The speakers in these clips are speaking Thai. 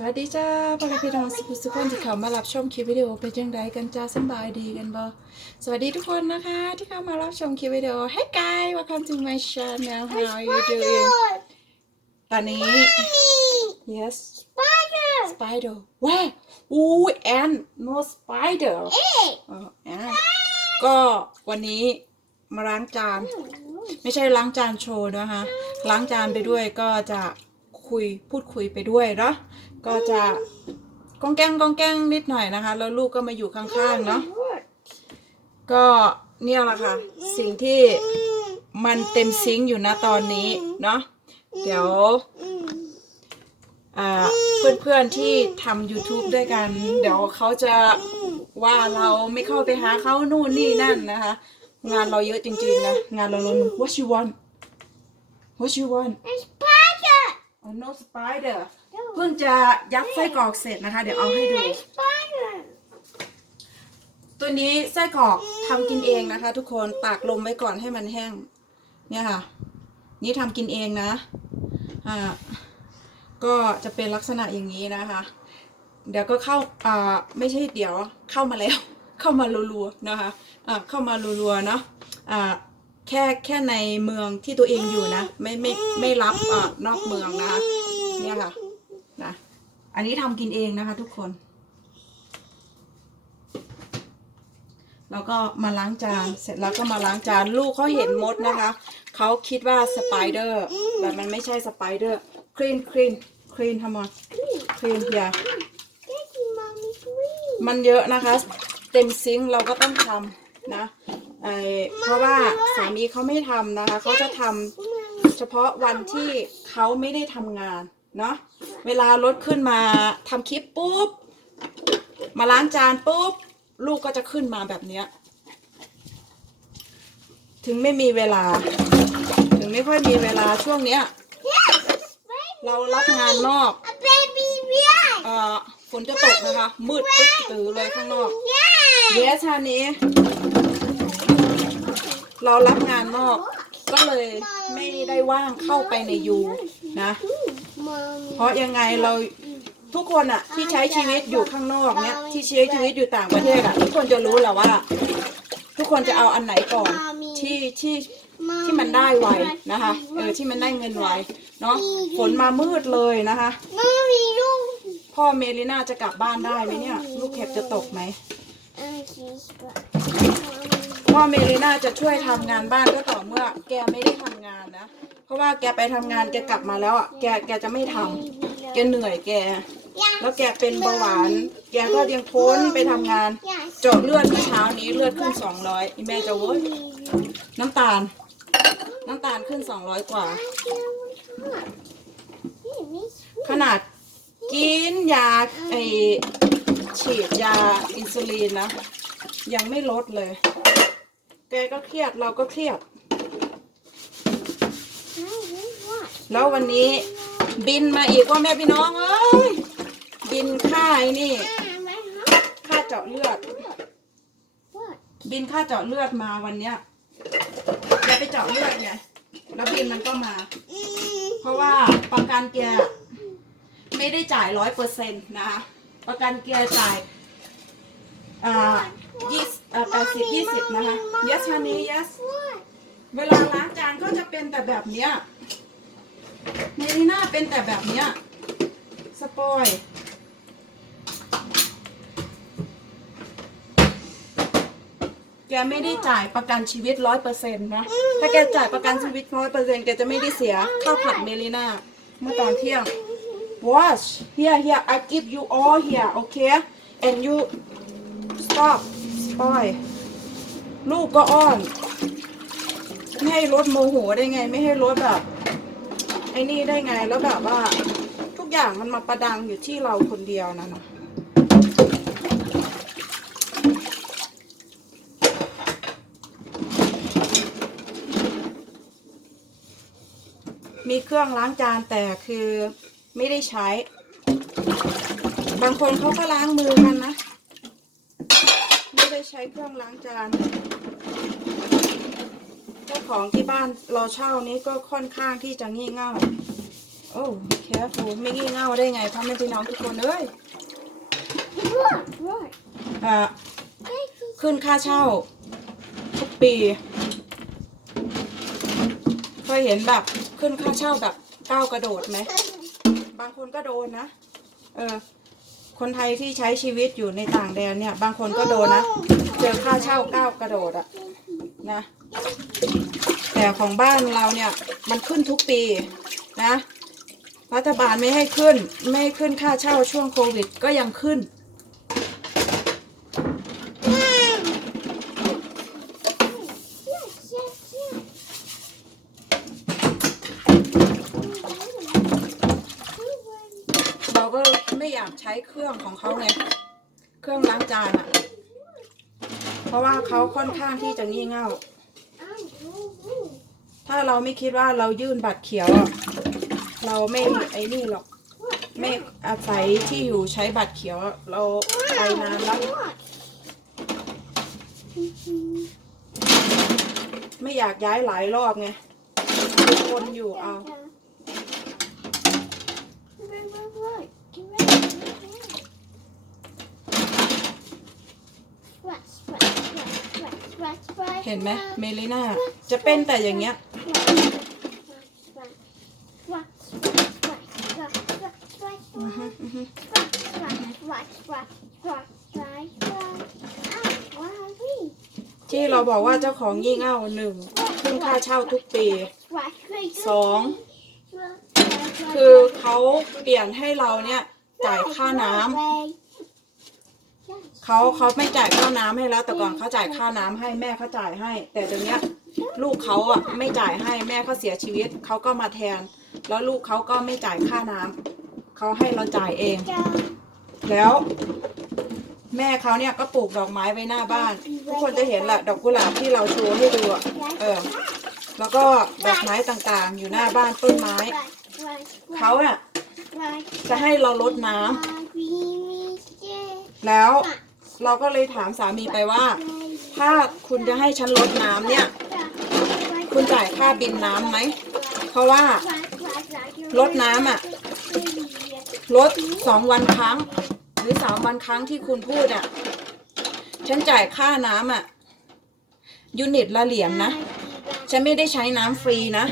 สวัสดีจ้าพ่อแม่พี่น้องสุขสุขคนที่เข้ามารับชมคลิปวิดีโอเป็นยังไงกันจ้าสำบายดีกันบ่สวัสดีทุกคนนะคะ ที่เข้ามารับชมคลิปวิดีโอ Hey guys welcome to my channel how are you doing ตอนนี้ yes Spider! spider ว้าวอู้แอน no spider Hey! อ๋อแอนก็วันนี้มาล้างจาน ไม่ใช่ล้างจานโชว์นะคะล้างจานไปด้วยก็จะคุยพูดคุยไปด้วยเนาะ ก็จะกองแกงกองแกงนิดหน่อยนะคะ แล้วลูกก็มาอยู่ข้างๆเนาะก็เนี่ยแหละค่ะ สิ่งที่มันเต็มซิงค์อยู่นะตอนนี้เนาะเดี๋ยวอ่าเพื่อนๆที่ทำ YouTube ด้วยกัน เดี๋ยวเขาจะว่าเราไม่เข้าไปหาเขานู่นนี่นั่นนะคะ งานเราเยอะจริงๆนะ งานเราล้น What you want What you want Spider! oh no spider เพิ่งจะยัดไส้กรอกเสร็จนะคะ เดี๋ยวเอาให้ดู ตัวนี้ไส้กรอกทำกินเองนะคะ ทุกคนตากลมไว้ก่อนให้มันแห้ง เนี่ยค่ะ นี่ทำกินเองนะอ่าก็จะเป็นลักษณะอย่างนี้นะคะ เดี๋ยวก็เข้าอ่าไม่ใช่เดี๋ยวเข้ามาแล้ว เข้ามารัวๆนะคะอ่าเข้ามารัวๆเนาะอ่าแค่แค่ในเมืองที่ตัวเองอยู่นะ ไม่ไม่ไม่รับอ่านอกเมืองนะคะเนี่ยค่ะ อันนี้ทำกินเองนะคะทุกคน แล้วก็มาล้างจาน เสร็จแล้วก็มาล้างจาน ลูกเขาเห็นมดนะคะ เขาคิดว่าสไปเดอร์ แต่มันไม่ใช่สไปเดอร์ คลีน คลีน คลีนทำมาคลีนอย่ามันเยอะนะคะ เต็มซิงเราก็ต้องทำนะเเพราะว่าสามีเขาไม่ทำนะคะ เขาจะทำเฉพาะวันที่เขาไม่ได้ทำงานเนาะ เวลารถขึ้นมาทำคลิปปุ๊บ มาล้างจานปุ๊บ ลูกก็จะขึ้นมาแบบเนี้ย ถึงไม่มีเวลา ถึงไม่ค่อยมีเวลาช่วงเนี้ย เรารับงานนอก A baby bear! เอ่อฝนจะตกนะคะ มืดปึ๊บตื่อเลยข้างนอก Yeah! เยสชานี้ เรารับงานนอก ก็เลยไม่ได้ว่างเข้าไปในยูนะ Mommy. เพราะยังไงเราทุกคนอะที่ใช้ชีวิตอยู่ข้างนอกเนี่ยที่ใช้ชีวิตอยู่ต่างประเทศอะทุกคนจะรู้แหละว่า ทุกคนจะเอาอันไหนก่อนที่ที่ที่มันได้ไวนะคะเออที่มันได้เงินไวเนาะฝนมามืดเลยนะคะ Mommy, look. พ่อเมลิน่าจะกลับบ้านได้ไหมเนี่ย ลูกเห็บจะตกไหม Uh, she's got- พ่อเมลิน่าจะช่วยทำงานบ้านก็ต่อเมื่อ แกไม่ได้ทำงานนะ เพราะว่าแกไปทำงานแกกลับมาแล้วอะแกแกจะไม่ทำแกเหนื่อยแก แล้วแกเป็นเบาหวาน แกก็ยังทนไปทำงาน เจาะเลือดเมื่อเช้านี้เลือดขึ้นสองร้อยแม่จะเว้ยน้ำตาล น้ำตาลขึ้นสองร้อยกว่า ขนาดกินยาไอฉีดยาอินซูลินนะ ยังไม่ลดเลย แกก็เครียดเราก็เครียด แล้ววันนี้บินมาอีกว่าแม่พี่น้องเอ้ยบินค่าไอ้นี่ ค่าเจาะเลือด บินค่าเจาะเลือดมาวันเนี้ยแกไปเจาะเลือดไงแล้วบินมันก็มา เพราะว่าประกันแกไม่ได้จ่ายร้อยเปอร์เซ็นต์นะคะประกันแกจ่ายอ่ายี่สิบแปดสิบยี่สิบนะคะ yes honey yes เวลาล้างจานก็จะเป็นแต่แบบเนี้ยเมลิน่าเป็นแต่แบบเนี้ยสปอยแกไม่ได้จ่ายประกันชีวิตร้อยเปอร์เซ็นต์นะ ถ้าแกจ่ายประกันชีวิตร้อยเปอร์เซ็นต์แกจะไม่ได้เสียข้าวผัดเมลิน่าเมื่อตอนเที่ยง Watch here here I give you all here okay and you stop spoil ลูกก็อ้อน ให้รถโมโหได้ไง ไม่ให้รถแบบ ไอ้นี่ได้ไงแล้วแบบว่า ทุกอย่างมันมาประดังอยู่ที่เราคนเดียวนั่นะมีเครื่องล้างจานแต่คือไม่ได้ใช้ บางคนเขาก็ล้างมือกันนะ ไม่ได้ใช้เครื่องล้างจาน ของที่บ้านเราเช่านี้ก็ค่อนข้างที่จะงี่เง่า โอ้แคฟูไม่งี่เง่าได้ไงพ่อแม่พี่น้องทุกคนเอ้ยอ่าขึ้นค่าเช่า ทุกปีเคยเห็นแบบขึ้นค่าเช่าแบบก้าวกระโดดไหม บางคนก็โดนนะ เออ คนไทยที่ใช้ชีวิตอยู่ในต่างแดนเนี่ย บางคนก็โดนนะ เจอค่าเช่าก้าวกระโดดอะนะ แต่ของบ้านเราเนี่ยมันขึ้นทุกปีนะรัฐบาลไม่ให้ขึ้น ไม่ให้ขึ้นค่าเช่าช่วงโควิดก็ยังขึ้น เราก็ไม่อยากใช้เครื่องของเขาไงเครื่องล้างจานอะ เพราะว่าเขาค่อนข้างที่จะงี่เง่า ถ้าเราไม่คิดว่าเรายื่นบัตรเขียวอะเราไม่ไอ้นี่หรอก ไม่อาศัยที่อยู่ใช้บัตรเขียวอะเราไปนานแล้ว ไม่อยากย้ายหลายรอบไงมีคนอยู่เอา เห็นไหมเมลิน่าจะเป็นแต่อย่างเงี้ย ที่เราบอกว่าเจ้าของยี่เง่าหนึ่งขึ้นค่าเช่าทุกปีสองคือเขาเปลี่ยนให้เราเนี่ยจ่ายค่าน้ำเขาเขาไม่จ่ายค่าน้ำให้แล้วแต่ก่อนเขาจ่ายค่าน้ำให้แม่เขาจ่ายให้ แต่เดี๋ยวนี้ย ลูกเขาอะไม่จ่ายให้แม่เขาเสียชีวิตเขาก็มาแทน แล้วลูกเขาก็ไม่จ่ายค่าน้ำเขาให้เราจ่ายเอง แล้ว แม่เขาเนี่ยก็ปลูกดอกไม้ไว้หน้าบ้าน ทุกคนจะเห็นแหละดอกกุหลาบที่เราโชว์ให้ดูอะเออแล้วก็ดอกไม้ต่างๆ อยู่หน้าบ้านต้นไม้เขาอะจะให้เราลดน้ำแล้วเราก็เลยถามสามีไปว่า ถ้าคุณจะให้ฉันลดน้ำเนี่ย คุณจ่ายค่าบินน้ำไหม เพราะว่าลดน้ำอะลดสองวันครั้ง หรือสามวันครั้งที่คุณพูดอะ ฉันจ่ายค่าน้ำอะ ยูนิตละเหรียญนะ ฉันไม่ได้ใช้น้ำฟรีนะ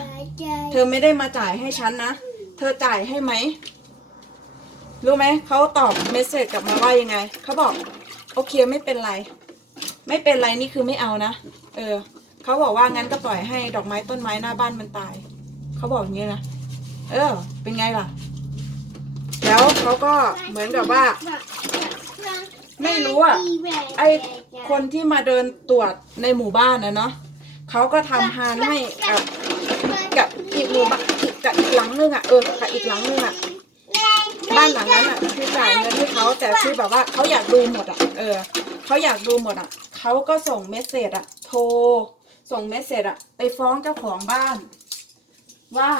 เธอไม่ได้มาจ่ายให้ฉันนะ เธอจ่ายให้ไหม รู้ไหม เขาตอบเมสเซจกลับมาว่ายังไง เขาบอก โอเคไม่เป็นไร ไม่เป็นไรนี่คือไม่เอานะ เออ เขาบอกว่างั้นก็ปล่อยให้ดอกไม้ต้นไม้หน้าบ้านมันตาย เขาบอกอย่างนี้นะ เออ เป็นไงล่ะ แล้วเขาก็เหมือนกับว่า ไม่รู้อะ ไอคนที่มาเดินตรวจในหมู่บ้านนะเนาะเขาก็ทำฮานให้กับกับอีกหมู่บ้านอีกกับอีกหลังนึงอะ เออ กับอีกหลังนึงอะบ้านหลังนั้นอะคือจ่ายเงินให้เขาแต่คือแบบว่าเขาอยากดูหมดอะ เออเขาอยากดูหมดอะเขาก็ส่งเมสเซจอะ โทร ส่งเมสเซจอะไปฟ้องเจ้าของบ้าน ว่า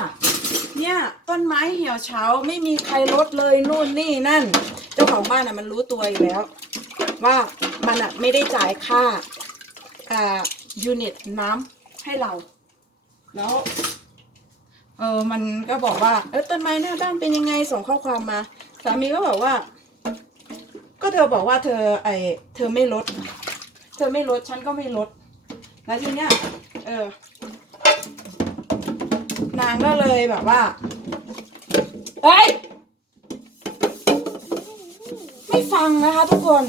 เนี่ยต้นไม้เหี่ยวเฉาไม่มีใครลดเลยนู่นนี่นั่น เจ้าของบ้านอะมันรู้ตัวอยู่แล้ว ว่ามันอะไม่ได้จ่ายค่าอ่ายูนิตน้ำให้เรา แล้วเออมันก็บอกว่าเออต้นไม้หน้าบ้านเป็นยังไงส่งข้อความมาสามีก็บอกว่า ก็เธอบอกว่าเธอไอเธอไม่ลด เธอไม่ลดฉันก็ไม่ลด แล้วทีเนี้ยเออ นางก็เลยแบบว่าเฮ้ยไม่ฟังนะคะ ทุกคน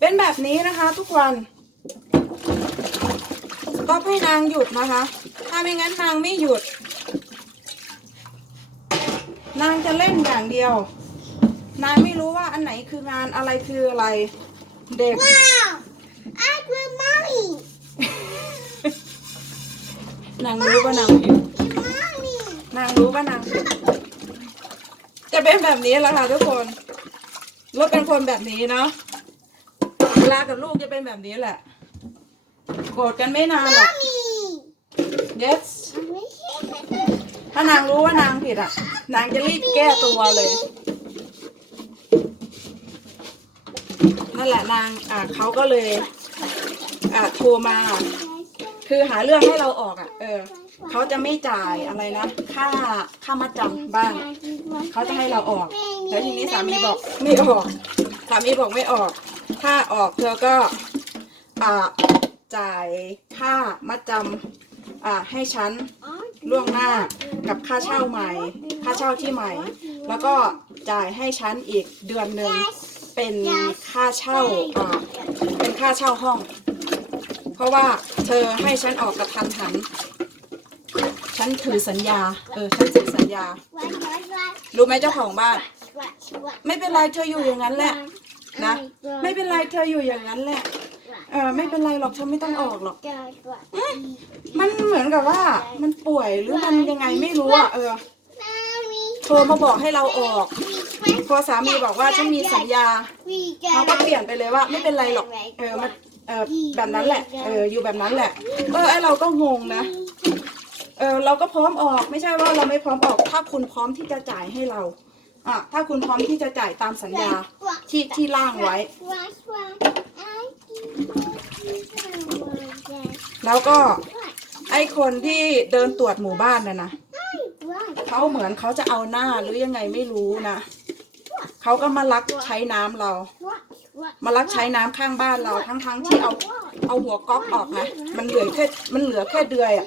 เป็นแบบนี้นะคะ ทุกวัน ก็ให้นางหยุดนะคะ ถ้าไม่งั้นนางไม่หยุด นางจะเล่นอย่างเดียว นางไม่รู้ว่าอันไหนคืองานอะไรคืออะไร เด็ก Wow! I grew mommy. นางรู้ว่านางผิด Mommy. นางรู้ว่านางผิดจะเป็นแบบนี้แหละค่ะทุกคนรถเป็นคนแบบนี้เนาะเวลากับลูกจะเป็นแบบนี้แหละ โกรธกันไม่นานหรอก Mommy. yes ถ้านางรู้ว่านางผิดอะ นางจะรีบแก้ตัวเลยนั่นแหละนางอ่าเขาก็เลยอ่าโทรมา คือหาเรื่องให้เราออกอะ เออ เขาจะไม่จ่ายอะไรนะ ค่า ค่ามัดจำบ้านเขาจะให้เราออก แล้วทีนี้สามีบอกไม่ออก สามีบอกไม่ออก ถ้าออกเธอก็ อ่า จ่ายค่ามัดจำอ่า ให้ฉันล่วงหน้ากับค่าเช่าใหม่ ค่าเช่าที่ใหม่ แล้วก็จ่ายให้ฉันอีกเดือนหนึ่ง เป็นค่าเช่า อ่า เป็นค่าเช่าห้อง เพราะว่าเธอให้ฉันออกกับทันหัน ฉันถือสัญญา เออ ฉันถือสัญญา รู้ไหมเจ้าของบ้าน ไม่เป็นไรเธออยู่อย่างนั้นแหละ นะ ไม่เป็นไรเธออยู่อย่างนั้นแหละ เออ ไม่เป็นไรหรอกเธอไม่ต้องออกหรอกมันเหมือนกับว่า มันป่วยหรือมันยังไงไม่รู้อะ เออ โทรมาบอกให้เราออกพอสามีบอกว่าฉันมีสัญญาเขาก็เปลี่ยนไปเลยว่า ไม่เป็นไรหรอก เออมัน เออแบบนั้นแหละ เอออยู่แบบนั้นแหละ เออไอเราก็งงนะ เออเราก็พร้อมออกไม่ใช่ว่าเราไม่พร้อมออก ถ้าคุณพร้อมที่จะจ่ายให้เรา อะถ้าคุณพร้อมที่จะจ่ายตามสัญญาที่ที่ร่างไว้ แล้วก็ไอคนที่เดินตรวจหมู่บ้านน่ะนะเขาเหมือนเขาจะเอาหน้าหรือยังไงไม่รู้นะเขาก็มาลักใช้น้ำเรา มาลักใช้น้ำข้างบ้านเราทั้งๆทที่เอาเอาหัวก๊อกออกนะมันเหลือแค่มันเหลือแค่เดือยอะ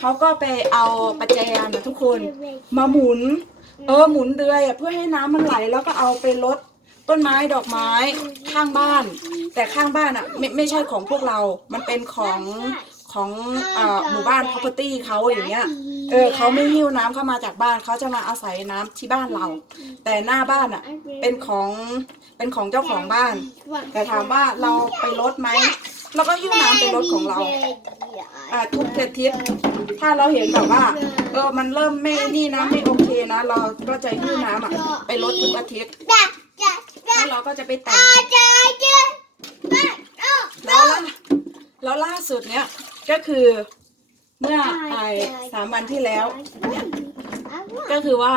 เขาก็ไปเอาประแจนะทุกคน มาหมุน เออหมุนเดือยอะเพื่อให้น้ำมันไหลแล้วก็เอาไปลดต้นไม้ดอกไม้ข้างบ้าน แต่ข้างบ้านอะไม่ไม่ใช่ของพวกเรา มันเป็นของของเอ่อหมู่บ้าน property เขาอย่างเงี้ย เออเขาไม่หิ้วน้ำเข้ามาจากบ้านเขาจะมาอาศัยน้ำที่บ้านเรา แต่หน้าบ้านอะ เป็นของเป็นของเจ้าของบ้าน แต่ถามว่าเราไปลดไหมเราก็หิ้วน้ำไปลดของเรา อ่าทุกอาทิตย์ถ้าเราเห็นแบบว่า เออมันเริ่มไม่นี่นะไม่โอเคนะ เราก็จะหิ้วน้ำอะไปลดทุกอาทิตย์แล้วเราก็จะไปแต่งแล้วล่าแล้วล่าสุดเนี้ยก็คือ เมื่อไอสามวันที่แล้ว ก็คือว่า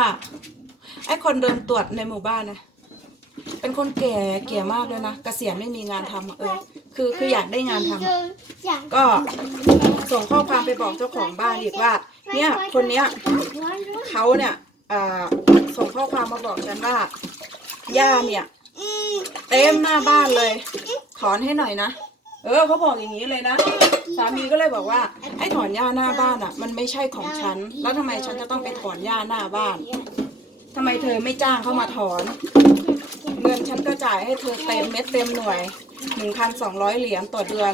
ไอ้คนเดินตรวจในหมู่บ้านนะเป็นคนแก่แก่มากเลยนะเกษียณไม่มีงานทำอะเออคือคืออยากได้งานทำอะก็ส่งข้อความไปบอกเจ้าของบ้านอีกว่า เนี่ยคนเนี้ยเขาเนี่ยอ่าส่งข้อความมาบอกฉันว่าย่าเนี่ยเต็มหน้าบ้านเลย ถอนให้หน่อยนะ เออเขาบอกอย่างนี้เลยนะ สามีก็เลยบอกว่าไอ้ถอนหญ้าหน้าบ้านอะ มันไม่ใช่ของฉัน แล้วทำไมฉันจะต้องไปถอนหญ้าหน้าบ้านทำไมเธอไม่จ้างเขามาถอน เงินฉันก็จ่ายให้เธอเต็มเม็ดเต็มหน่วยหนึ่งพันสองร้อยเหรียญต่อเดือน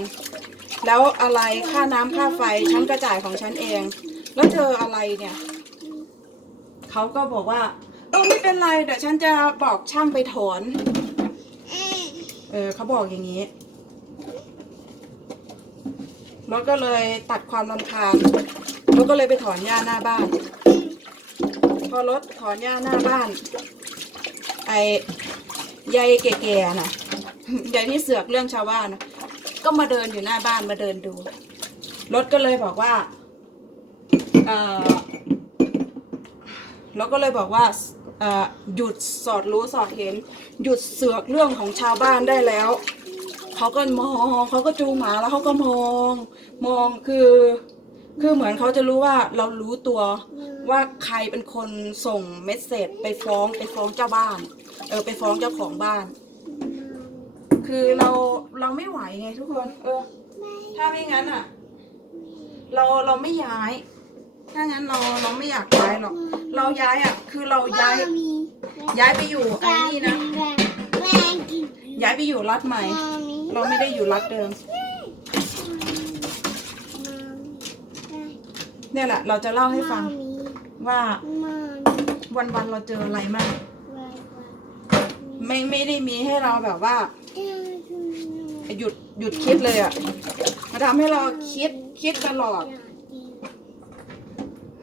แล้วอะไรค่าน้ำค่าไฟฉันก็จ่ายของฉันเอง แล้วเธออะไรเนี่ยเขาก็บอกว่าเออไม่เป็นไรเดี๋ยวฉันจะบอกช่างไปถอน เออเขาบอกอย่างนี้ รถก็เลยตัดความรำคาญรถก็เลยไปถอนหญ้าหน้าบ้าน พอรถถอนหญ้าหน้าบ้าน ไอ้ยายแก่ๆน่ะยายที่เสือกเรื่องชาวบ้านนะก็มาเดินอยู่หน้าบ้านมาเดินดู รถก็เลยบอกว่าเอ่อรถก็เลยบอกว่าหยุดสอดรู้สอดเห็น หยุดเสือกเรื่องของชาวบ้านได้แล้ว เขาก็มองเขาก็จูงหมาแล้วเขาก็มอง มองคือ คือเหมือนเขาจะรู้ว่าเรารู้ตัวว่าใครเป็นคนส่งเมสเซจไปฟ้องไปฟ้องเจ้าบ้าน เออไปฟ้องเจ้าของบ้าน คือเราเราไม่ไหวไงทุกคน เออ ถ้าไม่งั้นอะ เราเราไม่ย้าย ถ้างั้นเราเราไม่อยากย้ายหรอกเราย้ายอะ คือเราย้าย ย้ายไปอยู่ไอ้นี่นะย้ายไปอยู่รัฐใหม่ เราไม่ได้อยู่รัฐเดิม เนี่ยแหละ เราจะเล่าให้ฟังว่าวันวันๆเราเจออะไรมากไม่ไม่ได้มีให้เราแบบว่า หยุดหยุดคิดเลยอะ่ะมาทำให้เราคิดคิดตลอด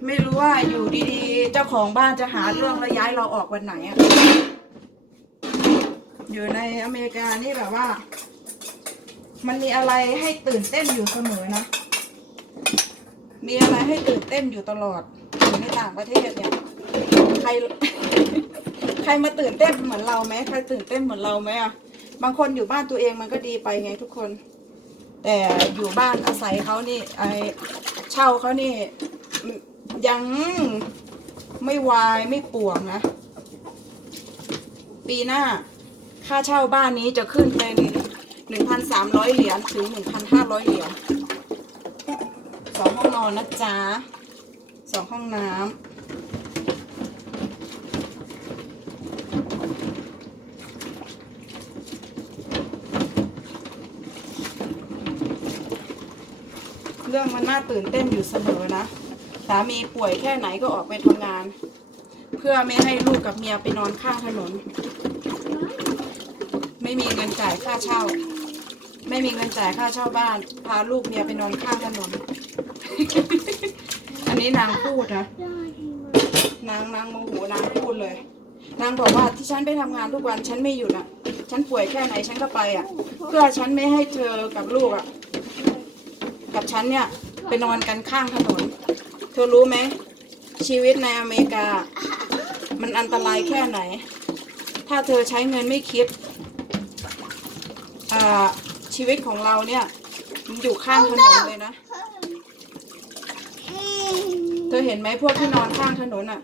ไม่รู้ว่าอยู่ดีๆ เจ้าของบ้านจะหาเรื่องแล้วย้ายเราออกวันไหนอะ่ะอยู่ในอเมริกานี่แบบว่า มันมีอะไรให้ตื่นเต้นอยู่เสมอนะ มีอะไรให้ตื่นเต้นอยู่ตลอดอยู่ในต่างประเทศเนี่ย ใคร ใครมาตื่นเต้นเหมือนเราไหมใครตื่นเต้นเหมือนเราไหมอะ บางคนอยู่บ้านตัวเองมันก็ดีไปไงทุกคน แต่อยู่บ้านอาศัยเขานี่ ไอเช่าเขานี่ ยังไม่วายไม่ป่วงนะ ปีหน้าค่าเช่าบ้านนี้จะขึ้นเป็น หนึ่งพันสามร้อยเหรียญถึงหนึ่งพันห้าร้อยเหรียญสองห้องนอนนะจ๊ะสองห้องน้ำเรื่องมันน่าตื่นเต้นอยู่เสมอนะ สามีป่วยแค่ไหนก็ออกไปทำงาน เพื่อไม่ให้ลูกกับเมียไปนอนข้างถนน ไม่มีเงินจ่ายค่าเช่า ไม่มีเงินจ่ายค่าเช่าบ้าน พาลูกเมียไปนอนข้างถนน อันนี้นางพูดนะ นางนางโมโหนางพูดเลย นางบอกว่าที่ฉันไปทำงานทุกวันฉันไม่หยุดอะ ฉันป่วยแค่ไหนฉันก็ไปอะ เพื่อฉันไม่ให้เธอกับลูกอะ กับฉันเนี่ยไปนอนกันข้างถนน เธอรู้ไหมชีวิตในอเมริกา มันอันตรายแค่ไหน ถ้าเธอใช้เงินไม่คิด อ่า ชีวิตของเราเนี่ย มันอยู่ข้างถนนเลยนะ เธอเห็นไหมพวกที่นอนข้างถนนอะ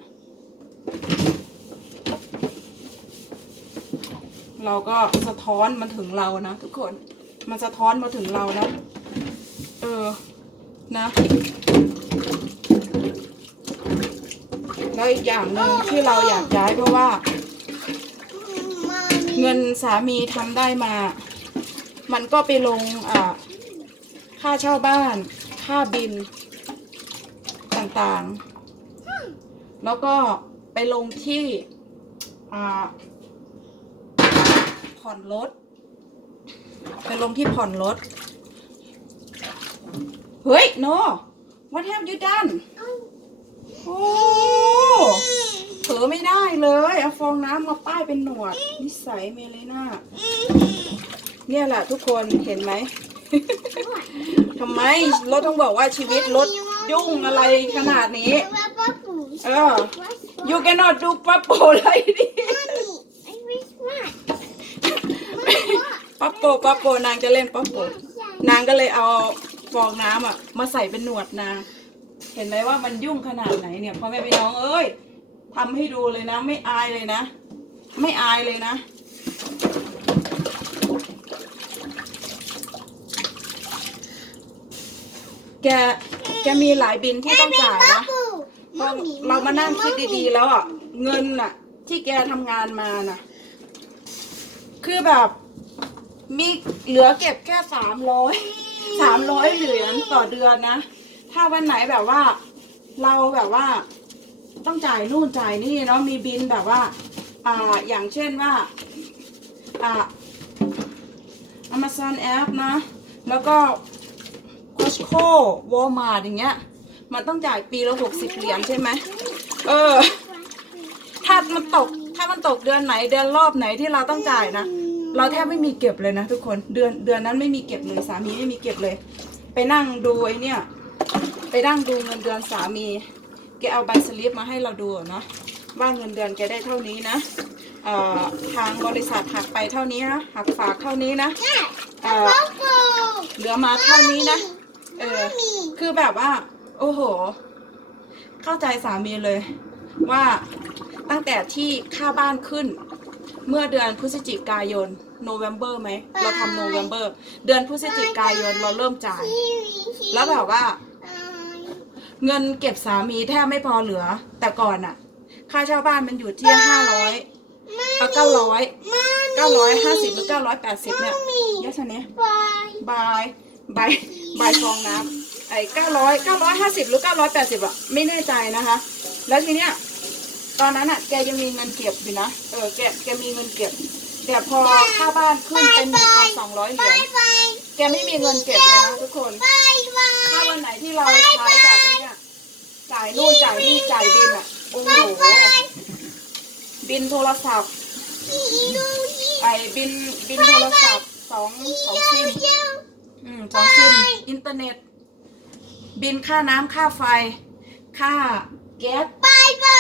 เราก็สะท้อนมาถึงเรานะทุกคน มันสะท้อนมาถึงเรานะ เออ นะ แล้วอีกอย่างหนึ่งที่เราอยากย้ายเพราะว่า เงินสามีทำได้มา มันก็ไปลงค่าเช่าบ้าน ค่าบินต่างๆ แล้วก็ไปลงที่ผ่อนรถไปลงที่ผ่อนรถ เฮ้ย โน what have you done โอ้เผลอไม่ได้เลย เอาฟองน้ำมาป้ายเป็นหนวด นิสัยเมเลน่า เนี่ยแหละทุกคนเห็นไหม ทำไมรถต้องบอกว่าชีวิตรถยุ่งอะไรขนาดนี้ เออ you cannot do ปั๊บโปเลยดิปั๊บโปปั๊บโปนางจะเล่นปั๊บโปนางก็เลยเอาฟองน้ำอะ มาใส่เป็นหนวดนาง เห็นไหมว่ามันยุ่งขนาดไหนเนี่ยพ่อแม่พี่น้องเอ้ยทำให้ดูเลยนะ ไม่อายเลยนะ ไม่อายเลยนะ แกแกมีหลายบินที่ต้องจ่ายนะพอเรามานั่งคิดดีๆ แล้วอะเงินอะ ที่แกทำงานมาน่ะ คือแบบมีเหลือเก็บแค่สามร้อยสามร้อยเหรียญต่อเดือนนะ ถ้าวันไหนแบบว่า เราแบบว่า ต้องจ่ายนู่นจ่ายนี่เนาะมีบินแบบว่า อ่าอย่างเช่นว่า อ่า Amazon App นะ แล้วก็ Costco Walmart อย่างเงี้ย มันต้องจ่ายปีละหกสิบเหรียญใช่ไหมเออ ถ้ามันตก ถ้ามันตกเดือนไหนเดือนรอบไหนที่เราต้องจ่ายนะเราแทบไม่มีเก็บเลยนะทุกคนเดือนเดือนนั้นไม่มีเก็บเลยสามีไม่มีเก็บเลย ไปนั่งดูไอ้เนี่ยไปนั่งดูเงินเดือนสามีแกเอาใบสลิปมาให้เราดูเนาะว่าเงินเดือนแกได้เท่านี้นะเอ่อทางบริษัทหักไปเท่านี้นะหักฝากเท่านี้นะเออเหลือมาเท่านี้นะ เออ คือแบบว่า โอ้โห เข้าใจสามีเลย ว่าตั้งแต่ที่ค่าบ้านขึ้น เมื่อเดือนพฤศจิกายนโนเวม ber ไหม เราทำโนเวม ber เดือนพฤศจิกายนเราเริ่มจ่าย แล้วแบบว่า เงินเก็บสามีแทบไม่พอเหลือ แต่ก่อนอะค่าเช่าบ้านมันอยู่ที่ห้าร้อยเอาเก้าร้อยเก้าร้อยห้าสิบหรือเก้าร้อยแปดสิบเนี่ยยะชะเนี้ยบายบาย บายฟองน้ำไอ้เก้าร้อยเก้าร้อยห้าสิบหรือเก้าร้อยแปดสิบอะไม่แน่ใจนะคะ แล้วทีเนี้ยตอนนั้นอะแกยังมีเงินเก็บอยู่นะเออแกแกมีเงินเก็บแต่พอค่าบ้านขึ้นเป็นหนึ่งพันสองร้อยเหรียญแกไม่มีเงินเก็บเลยนะทุกคนถ้าวันไหนที่เราใช้แบบไอ้เนี่ยจ่ายนู่นจ่ายนี่จ่ายบินอะโอ้โหบินโทรศัพท์ไอ้บินบินโทรศัพท์สองสองซิม อืมสองซิมอินเทอร์เน็ต บินค่าน้ำค่าไฟ ค่าแก๊ส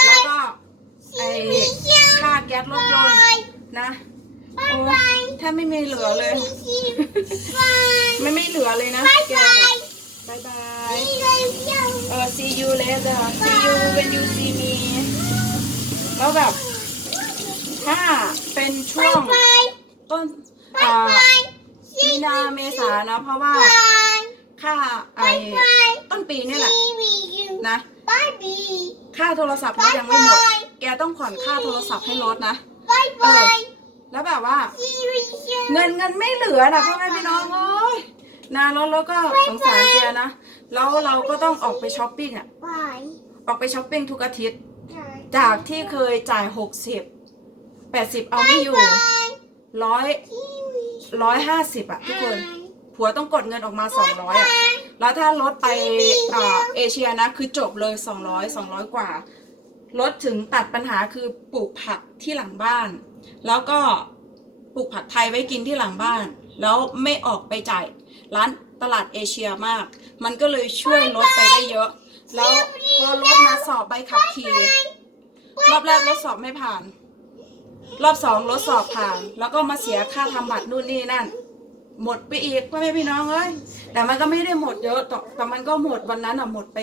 แล้วก็ไอค่าแก๊สรถยนต์นะโอ้ถ้าไม่มีเหลือเลย ไม่ไม่เหลือเลยนะแกเนี่ยบายบาย See you later. เออ see you later see you when you see me แล้วแบบถ้าเป็นช่วง Bye ต้น bye. อ่า Bye bye. มี See นาเมษานะเพราะว่าค่าไอต้นปีนี่แหละนะค่าโทรศัพท์รถยังไม่หมด แกต้องผ่อนค่าโทรศัพท์ให้รถนะ Bye bye. แล้วแบบว่า เงินเงินไม่เหลือนะพ่อแม่พี่น้องเอ้ยนะแล้วแล้วก็สงสารแกนะแล้วเราก็ต้องออกไปช้อปปิ้งอะออกไปช้อปปิ้งทุกอาทิตย์ จากที่เคยจ่ายหกสิบแปดสิบเอาไม่อยู่ร้อย ร้อยห้าสิบอะทุกคน Bye. ผัวต้องกดเงินออกมาสองร้อยอะแล้วถ้ารถไปอ่าเอเชียนะคือจบเลยสองร้อยสองร้อยกว่า รถถึงตัดปัญหาคือปลูกผักที่หลังบ้าน แล้วก็ปลูกผักไทยไว้กินที่หลังบ้าน แล้วไม่ออกไปจ่ายร้านตลาดเอเชียมาก มันก็เลยช่วยลดไปได้เยอะ แล้วพอรถมาสอบใบขับขี่รอบแรกรถสอบไม่ผ่าน รอบสองรถสอบผ่าน แล้วก็มาเสียค่าทำบัตรนู่นนี่นั่น หมดไปอีกพ่อแม่พี่น้องเอ้ยแต่มันก็ไม่ได้หมดเยอะแต่แต่มันก็หมดวันนั้นอะหมดไป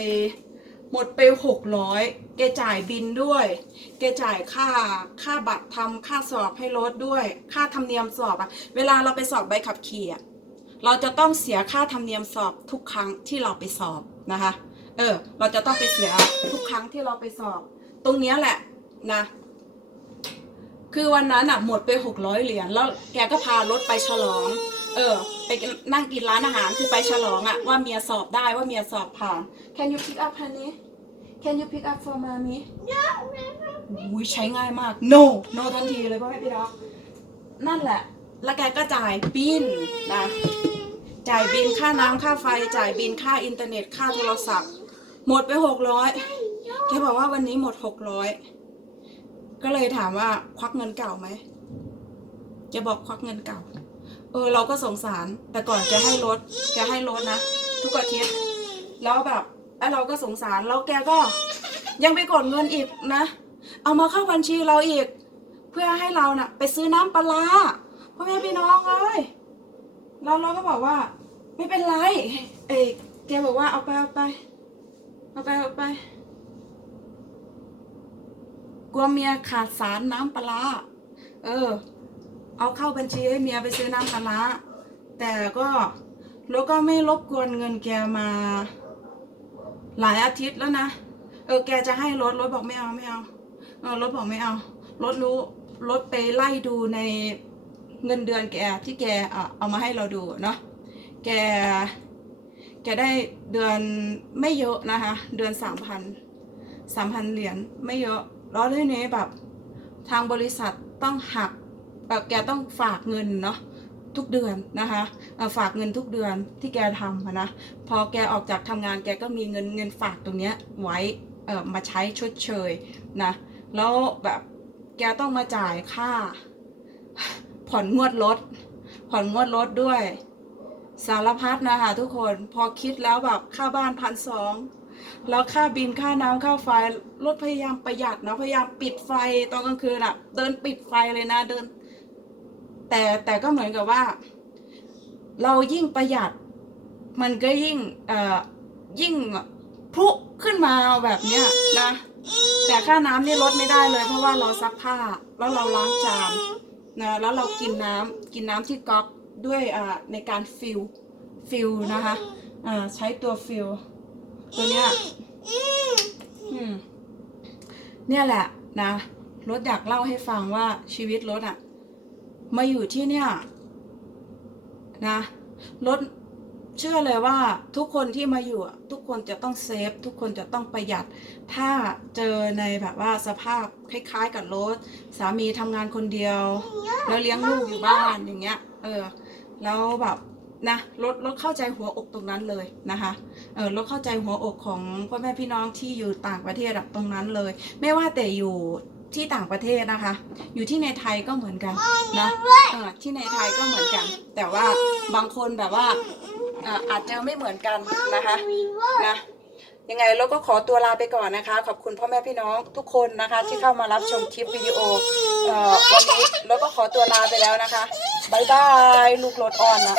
หมดไปหกร้อยแกจ่ายบินด้วย แกจ่ายค่าค่าบัตรทำค่าสอบให้รถด้วย ค่าธรรมเนียมสอบอะเวลาเราไปสอบใบขับขี่อะเราจะต้องเสียค่าธรรมเนียมสอบทุกครั้งที่เราไปสอบนะคะ เออ เราจะต้องไปเสียทุกครั้งที่เราไปสอบ ตรงนี้แหละนะ คือวันนั้นอะหมดไปหกร้อยเหรียญแล้วแกก็พารถไปฉลอง เออ ไปนั่งกินร้านอาหารคือไปฉลองอะว่าเมียสอบได้ว่าเมียสอบผ่าน Can you pick up honey Can you pick up for mommy อุ้ยใช้ง่ายมาก no no ทันทีเลยพ่อแม่พี่น้องนั่นแหละ แล้วแกก็จ่ายบินนะ จ่ายบินค่าน้ำค่าไฟ จ่ายบินค่าอินเทอร์เน็ตค่าโทรศัพท์ หมดไปหกร้อยแกบอกว่าวันนี้หมดหกร้อย ก็เลยถามว่าควักเงินเก่าไหมแกบอกควักเงินเก่า เออ เราก็สงสาร แต่ก่อนแกให้รถแกให้รถนะทุกอาทิตย์แล้วแบบไอ้เราก็สงสารแล้วแกก็ ยังไปกดเงินอีกนะ เอามาเข้าบัญชีเราอีก เพื่อให้เราน่ะ ไปซื้อน้ำปลาร้าพ่อแม่พี่น้องเอ้ยแล้วเราก็บอกว่า ไม่เป็นไร เอ้แกบอกว่าเอาไปเอาไป เอาไปเอาไป กลัวเมียขาดสารน้ำปลาเออ เอาเข้าบัญชีให้เมียไปซื้อน้ำปลาแต่ก็แล้วก็ไม่รบกวนเงินแกมา หลายอาทิตย์แล้วนะ เออ แกจะให้รถรถบอกไม่เอาไม่เอา เออรถบอกไม่เอา รถรู้รถไปไล่ดูในเงินเดือนแกที่แกเอามาให้เราดูเนาะ แก แกได้เดือนไม่เยอะนะคะ เดือนสามพันสามพันเหรียญไม่เยอะ แล้วทีนี้แบบทางบริษัทต้องหักแบบแกต้องฝากเงินเนาะทุกเดือนนะคะฝากเงินทุกเดือนที่แกทำนะพอแกออกจากทำงานแกก็มีเงินเงินฝากตรงเนี้ยไว้เออมาใช้ชดเชยนะแล้วแบบแกต้องมาจ่ายค่า ผ่อนงวดรถผ่อนงวดรถด้วย สารพัดนะคะทุกคนพอคิดแล้วแบบค่าบ้านพันสอง แล้วค่าบินค่าน้ำค่าไฟรถพยายามประหยัดนะพยายามปิดไฟตอนกลางคืนอะเดินปิดไฟเลยนะเดิน แต่แต่ก็เหมือนกับว่า เรายิ่งประหยัด มันก็ยิ่งเอ่อยิ่งพุขึ้นมาแบบเนี้ยนะแต่ค่าน้ำนี่ลดไม่ได้เลย เพราะว่าเราซักผ้าแล้วเราล้างจานนะแล้วเรากินน้ำกินน้ำที่ก๊อกด้วยอ่าในการฟิลฟิลนะคะอ่าใช้ตัวฟิล ตัวเนี้ยอืมเนี่ยแหละนะรถอยากเล่าให้ฟังว่าชีวิตรถอะมาอยู่ที่เนี่ย นะรถเชื่อเลยว่าทุกคนที่มาอยู่อะทุกคนจะต้องเซฟ ทุกคนจะต้องประหยัด ถ้าเจอในแบบว่าสภาพคล้ายๆกับรถ สามีทำงานคนเดียว แล้วเลี้ยงลูกอยู่บ้านอย่างเงี้ย เออ แล้วแบบ นะรถรถเข้าใจหัวอกตรงนั้นเลยนะคะเออรถเข้าใจหัวอกของพ่อแม่พี่น้องที่อยู่ต่างประเทศตรงนั้นเลย ไม่ว่าแต่อยู่ที่ต่างประเทศนะคะ อยู่ที่ในไทยก็เหมือนกันนะเออที่ในไทยก็เหมือนกัน แต่ว่าบางคนแบบว่าเอ่อาจจะไม่เหมือนกันนะคะนะยังไงเราก็ขอตัวลาไปก่อนนะคะ ขอบคุณพ่อแม่พี่น้องทุกคนนะคะ ที่เข้ามารับชมคลิปวิดีโอเอ่อวันนี้เราก็ขอตัวลาไปแล้วนะคะบายบายลูกรถอ่อนนะ